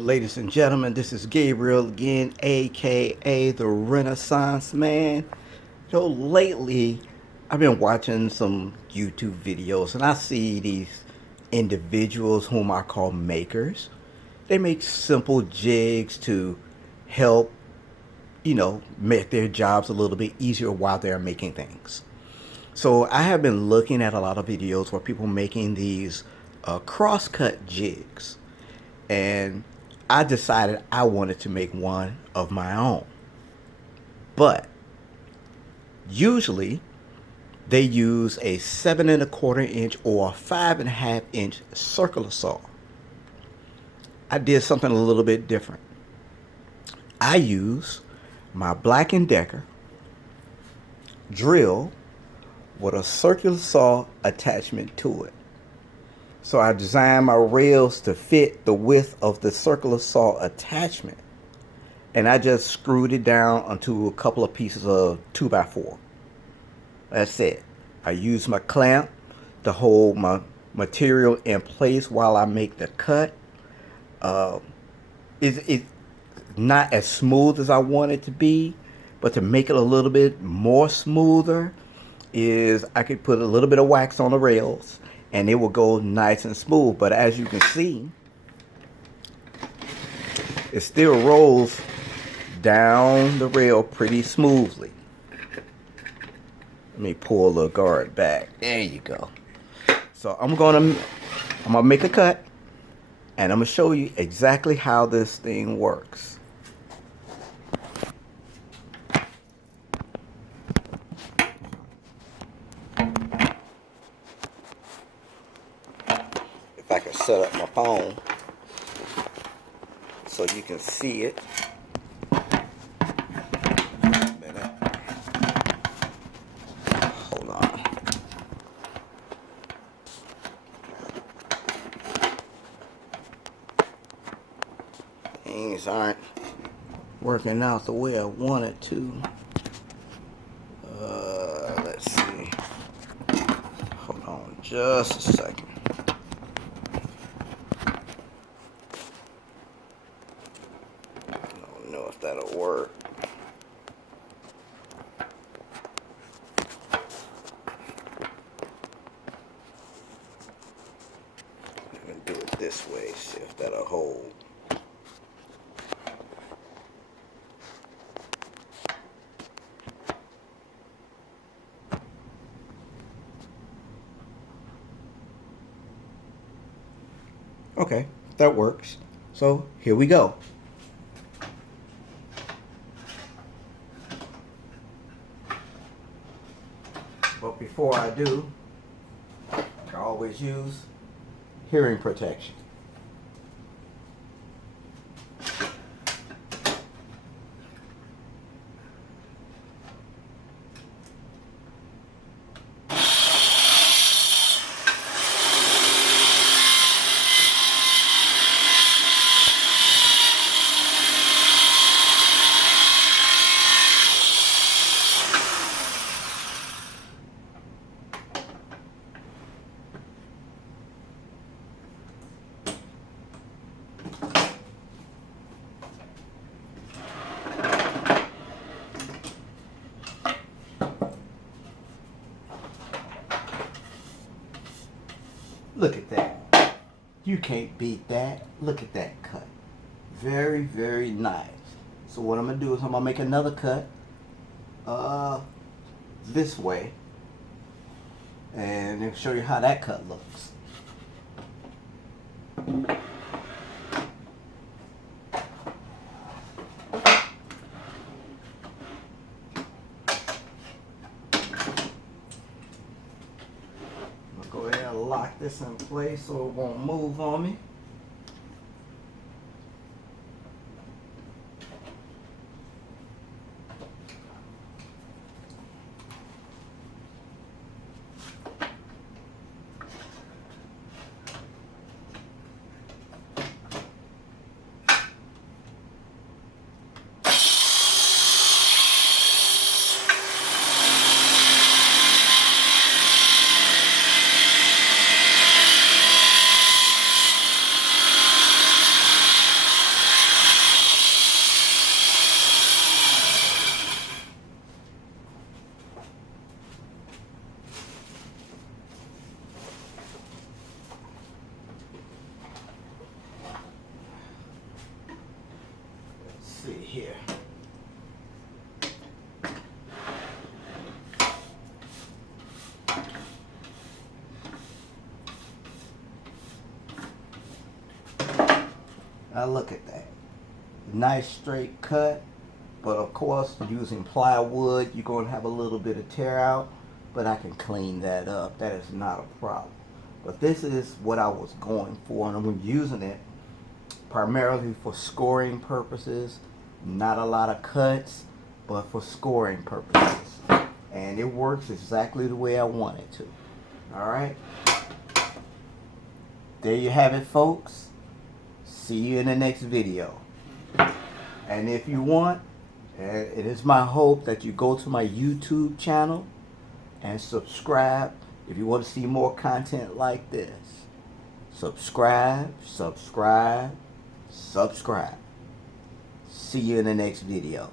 ladies and gentlemen, this is Gabriel again, aka the Renaissance Man. Lately I've been watching some YouTube videos and I see these individuals whom I call makers. They make simple jigs to help, make their jobs a little bit easier while they're making things. So I have been looking at a lot of videos where people making these crosscut jigs, and I decided I wanted to make one of my own. But usually they use a 7¼ inch or a 5½ inch circular saw. I did something a little bit different. I use my Black & Decker drill with a circular saw attachment to it. So I designed my rails to fit the width of the circular saw attachment, and I just screwed it down onto a couple of pieces of 2x4. That's it. I use my clamp to hold my material in place while I make the cut. It's not as smooth as I want it to be, but to make it a little bit more smoother is I could put a little bit of wax on the rails and it will go nice and smooth. But as you can see, it still rolls down the rail pretty smoothly. Let me pull the guard back. There you go. So I'm gonna make a cut, and I'm gonna show you exactly how this thing works. If I can set up my phone so you can see it. Hold on. Things aren't working out the way I wanted to. Let's see. Hold on just a second. I don't know if that'll work. I'm gonna do it this way, see if that'll hold. Okay, that works. So here we go. But before I do, I always use hearing protection. Look at that. You can't beat that. Look at that cut. Very, very nice. So what I'm going to do is I'm going to make another cut this way, and I'll show you how that cut looks. Go ahead and lock this in place so it won't move on me. see here. Now look at that. Nice straight cut. But of course, using plywood, you're going to have a little bit of tear out. But I can clean that up. That is not a problem. But this is what I was going for. And I'm using it primarily for scoring purposes. Not a lot of cuts, but for scoring purposes. And it works exactly the way I want it to. Alright? There you have it, folks. See you in the next video. And if you want, it is my hope that you go to my YouTube channel and subscribe if you want to see more content like this. Subscribe, subscribe, subscribe. See you in the next video.